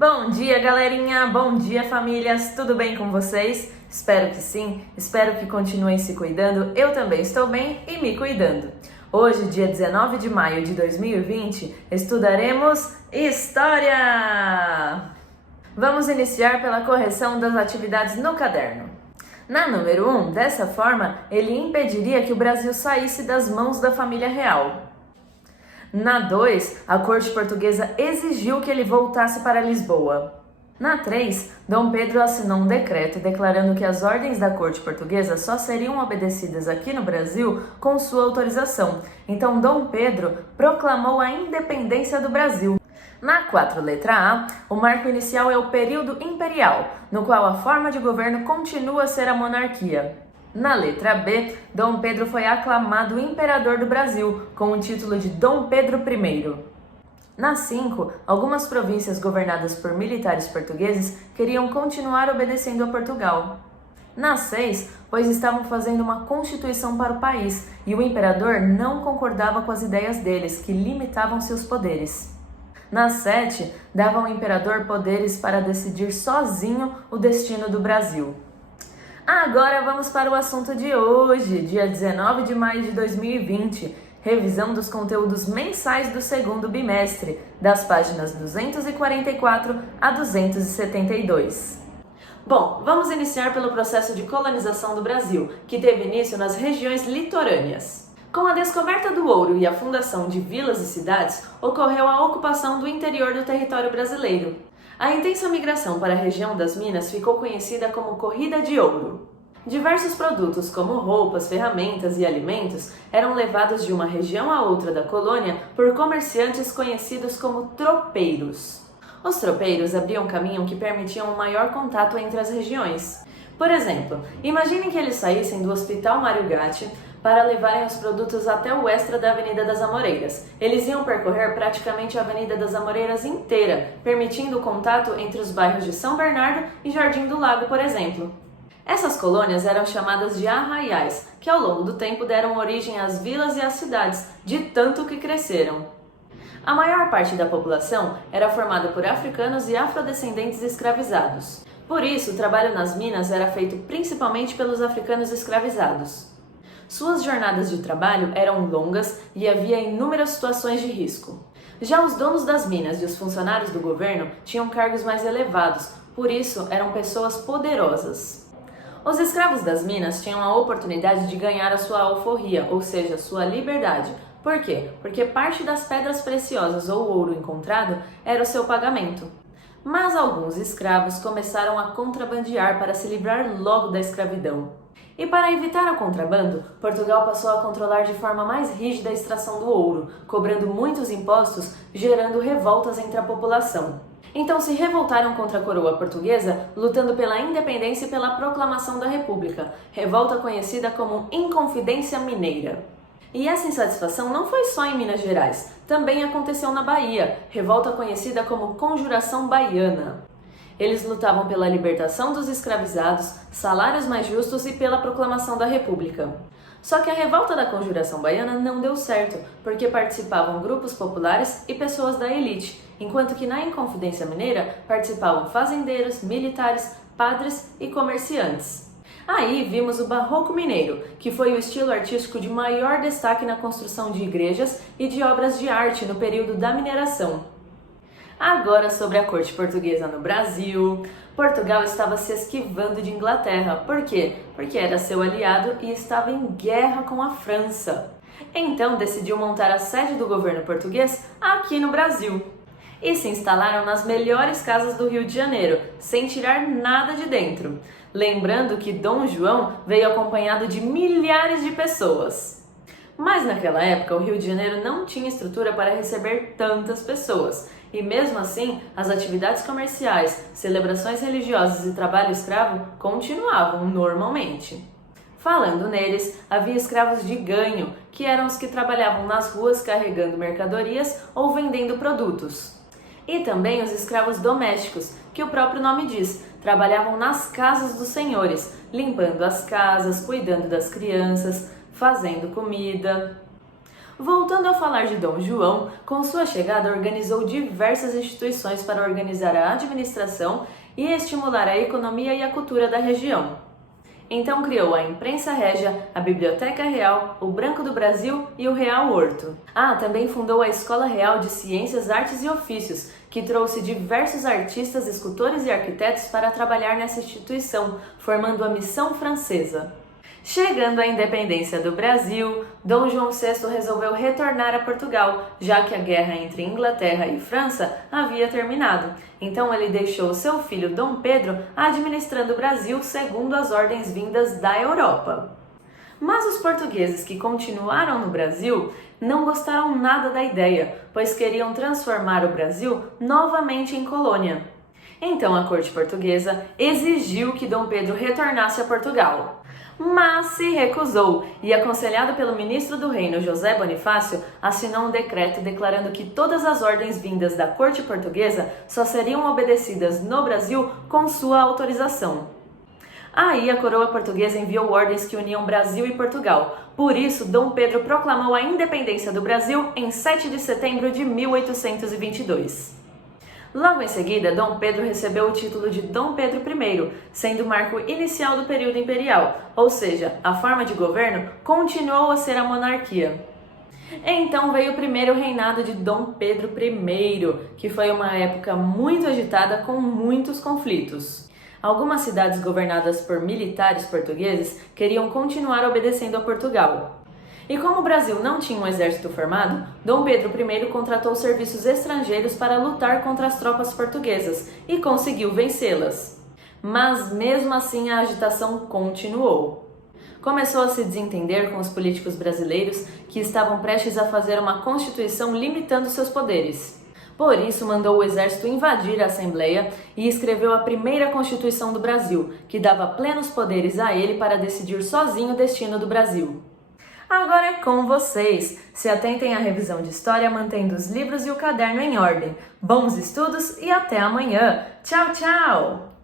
Bom dia, galerinha! Bom dia, famílias! Tudo bem com vocês? Espero que sim, espero que continuem se cuidando. Eu também estou bem e me cuidando. Hoje, dia 19 de maio de 2020, estudaremos História! Vamos iniciar pela correção das atividades no caderno. Na número 1, dessa forma, ele impediria que o Brasil saísse das mãos da família real. Na 2, a corte portuguesa exigiu que ele voltasse para Lisboa. Na 3, Dom Pedro assinou um decreto declarando que as ordens da corte portuguesa só seriam obedecidas aqui no Brasil com sua autorização. Então, Dom Pedro proclamou a independência do Brasil. Na 4, letra A, o marco inicial é o período imperial, no qual a forma de governo continua a ser a monarquia. Na letra B, Dom Pedro foi aclamado imperador do Brasil, com o título de Dom Pedro I. Na 5, algumas províncias governadas por militares portugueses queriam continuar obedecendo a Portugal. Na 6, pois estavam fazendo uma constituição para o país e o imperador não concordava com as ideias deles, que limitavam seus poderes. Na 7, davam ao imperador poderes para decidir sozinho o destino do Brasil. Agora vamos para o assunto de hoje, dia 19 de maio de 2020, revisão dos conteúdos mensais do segundo bimestre, das páginas 244 a 272. Bom, vamos iniciar pelo processo de colonização do Brasil, que teve início nas regiões litorâneas. Com a descoberta do ouro e a fundação de vilas e cidades, ocorreu a ocupação do interior do território brasileiro. A intensa migração para a região das Minas ficou conhecida como Corrida de Ouro. Diversos produtos, como roupas, ferramentas e alimentos, eram levados de uma região a outra da colônia por comerciantes conhecidos como tropeiros. Os tropeiros abriam caminho que permitiam um maior contato entre as regiões. Por exemplo, imaginem que eles saíssem do Hospital Mário Gatti para levarem os produtos até o extra da Avenida das Amoreiras. Eles iam percorrer praticamente a Avenida das Amoreiras inteira, permitindo o contato entre os bairros de São Bernardo e Jardim do Lago, por exemplo. Essas colônias eram chamadas de arraiais, que ao longo do tempo deram origem às vilas e às cidades, de tanto que cresceram. A maior parte da população era formada por africanos e afrodescendentes escravizados. Por isso, o trabalho nas minas era feito principalmente pelos africanos escravizados. Suas jornadas de trabalho eram longas e havia inúmeras situações de risco. Já os donos das minas e os funcionários do governo tinham cargos mais elevados, por isso eram pessoas poderosas. Os escravos das minas tinham a oportunidade de ganhar a sua alforria, ou seja, sua liberdade. Por quê? Porque parte das pedras preciosas ou ouro encontrado era o seu pagamento. Mas alguns escravos começaram a contrabandear para se livrar logo da escravidão. E para evitar o contrabando, Portugal passou a controlar de forma mais rígida a extração do ouro, cobrando muitos impostos, gerando revoltas entre a população. Então se revoltaram contra a coroa portuguesa, lutando pela independência e pela proclamação da República, revolta conhecida como Inconfidência Mineira. E essa insatisfação não foi só em Minas Gerais, também aconteceu na Bahia, revolta conhecida como Conjuração Baiana. Eles lutavam pela libertação dos escravizados, salários mais justos e pela proclamação da República. Só que a revolta da Conjuração Baiana não deu certo, porque participavam grupos populares e pessoas da elite, enquanto que na Inconfidência Mineira participavam fazendeiros, militares, padres e comerciantes. Aí vimos o Barroco Mineiro, que foi o estilo artístico de maior destaque na construção de igrejas e de obras de arte no período da mineração. Agora sobre a corte portuguesa no Brasil. Portugal estava se esquivando de Inglaterra. Por quê? Porque era seu aliado e estava em guerra com a França. Então decidiu montar a sede do governo português aqui no Brasil. E se instalaram nas melhores casas do Rio de Janeiro, sem tirar nada de dentro. Lembrando que Dom João veio acompanhado de milhares de pessoas. Mas naquela época o Rio de Janeiro não tinha estrutura para receber tantas pessoas. E mesmo assim, as atividades comerciais, celebrações religiosas e trabalho escravo continuavam normalmente. Falando neles, havia escravos de ganho, que eram os que trabalhavam nas ruas carregando mercadorias ou vendendo produtos. E também os escravos domésticos, que o próprio nome diz, trabalhavam nas casas dos senhores, limpando as casas, cuidando das crianças, fazendo comida. Voltando a falar de Dom João, com sua chegada organizou diversas instituições para organizar a administração e estimular a economia e a cultura da região. Então criou a Imprensa Régia, a Biblioteca Real, o Branco do Brasil e o Real Horto. Também fundou a Escola Real de Ciências, Artes e Ofícios, que trouxe diversos artistas, escultores e arquitetos para trabalhar nessa instituição, formando a Missão Francesa. Chegando à independência do Brasil, Dom João VI resolveu retornar a Portugal, já que a guerra entre Inglaterra e França havia terminado. Então ele deixou seu filho Dom Pedro administrando o Brasil segundo as ordens vindas da Europa. Mas os portugueses que continuaram no Brasil não gostaram nada da ideia, pois queriam transformar o Brasil novamente em colônia. Então a corte portuguesa exigiu que Dom Pedro retornasse a Portugal. Mas se recusou e, aconselhado pelo ministro do reino José Bonifácio, assinou um decreto declarando que todas as ordens vindas da corte portuguesa só seriam obedecidas no Brasil com sua autorização. Aí a coroa portuguesa enviou ordens que uniam Brasil e Portugal. Por isso, Dom Pedro proclamou a independência do Brasil em 7 de setembro de 1822. Logo em seguida, Dom Pedro recebeu o título de Dom Pedro I, sendo o marco inicial do período imperial, ou seja, a forma de governo continuou a ser a monarquia. Então veio o primeiro reinado de Dom Pedro I, que foi uma época muito agitada com muitos conflitos. Algumas cidades governadas por militares portugueses queriam continuar obedecendo a Portugal. E como o Brasil não tinha um exército formado, Dom Pedro I contratou serviços estrangeiros para lutar contra as tropas portuguesas e conseguiu vencê-las. Mas mesmo assim a agitação continuou. Começou a se desentender com os políticos brasileiros que estavam prestes a fazer uma constituição limitando seus poderes. Por isso mandou o exército invadir a Assembleia e escreveu a primeira Constituição do Brasil, que dava plenos poderes a ele para decidir sozinho o destino do Brasil. Agora é com vocês. Se atentem à revisão de história, mantendo os livros e o caderno em ordem. Bons estudos e até amanhã. Tchau, tchau!